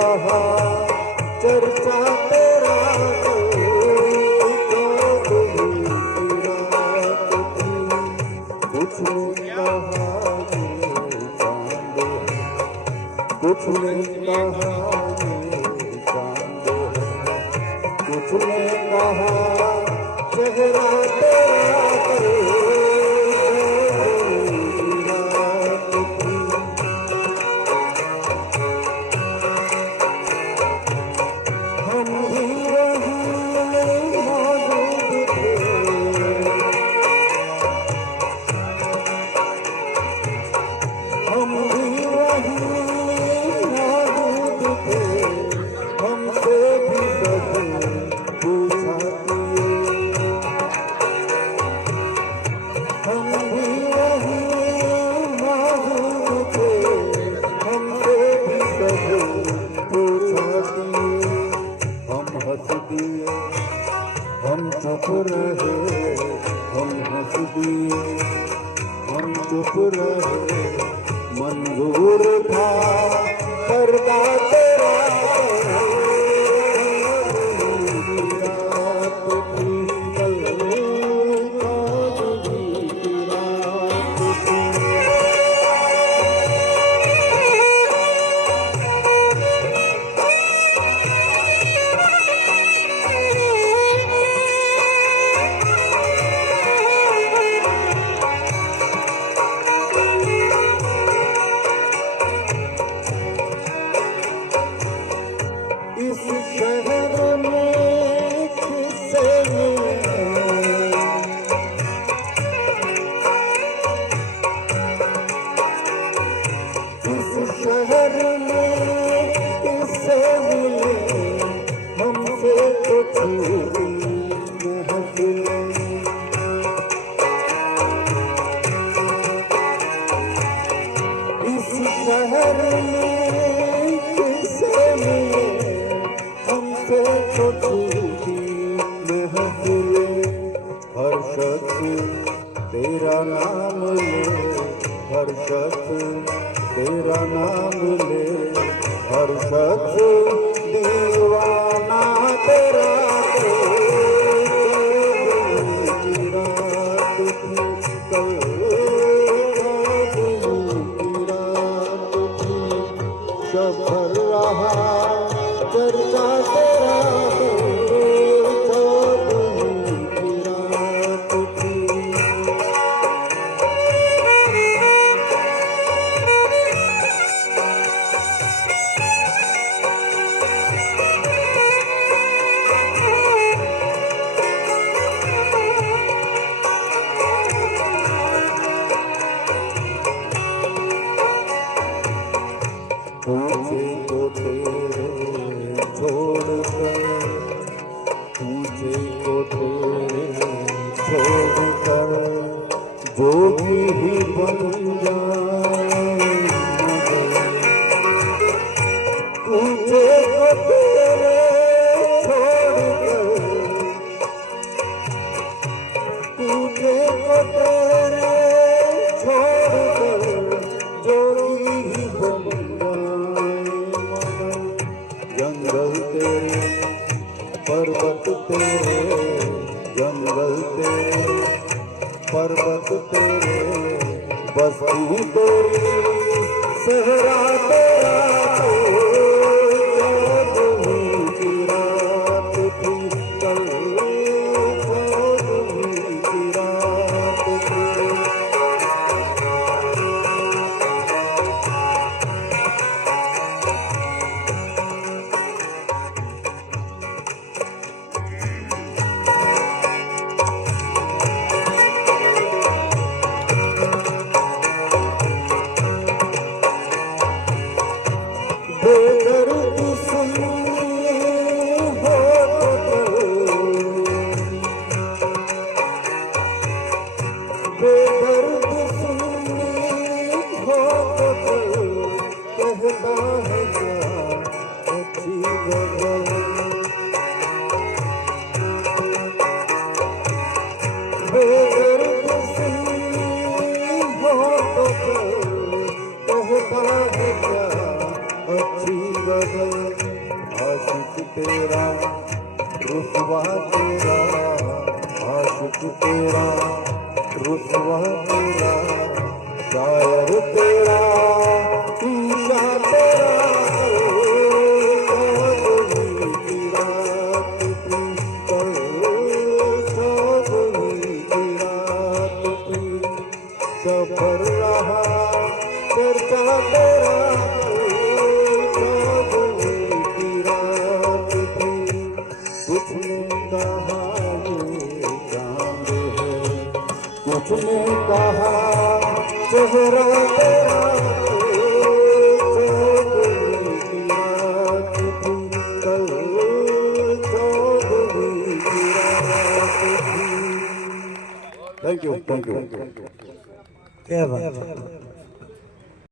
रहा चर्चा तेरा कुछ ने कहा कुछ ने कहा चेहरा तेरा हम चुप रहे, हम हंस दिए, हम चुप रहे, मंजूर था पर्दा तेरा हर शख्स तेरा नाम ले, हर शख्स तेरा नाम ले, हर शख्स दीवाना तेरा सफर रहा चर्चा तेरा पूछे तो तेरे छोड़कर, पूछे तो तेरे छोड़कर जोगी ही बन जाए, पूछे तो तेरे छोड़कर, पूछे तो तेरे छोड़कर जोगी ही बन जंगल तेरे, पर्वत तेरे, जंगल तेरे, पर्वत तेरे, बस्ती तेरी, सहरा तेरा गजल आशिक तेरा रुसवा तेरा आशिक तेरा रुसवा तेरा शायर तेरा ईशा तेरा सफर रहा चर्चा तेरा की रात थी कुछ ने कहा ये चांद है कुछ ने कहा चेहरा तेरा चौदहवीं की रात थी कल चौदहवीं की रात थी। Thank you. क्या बात है।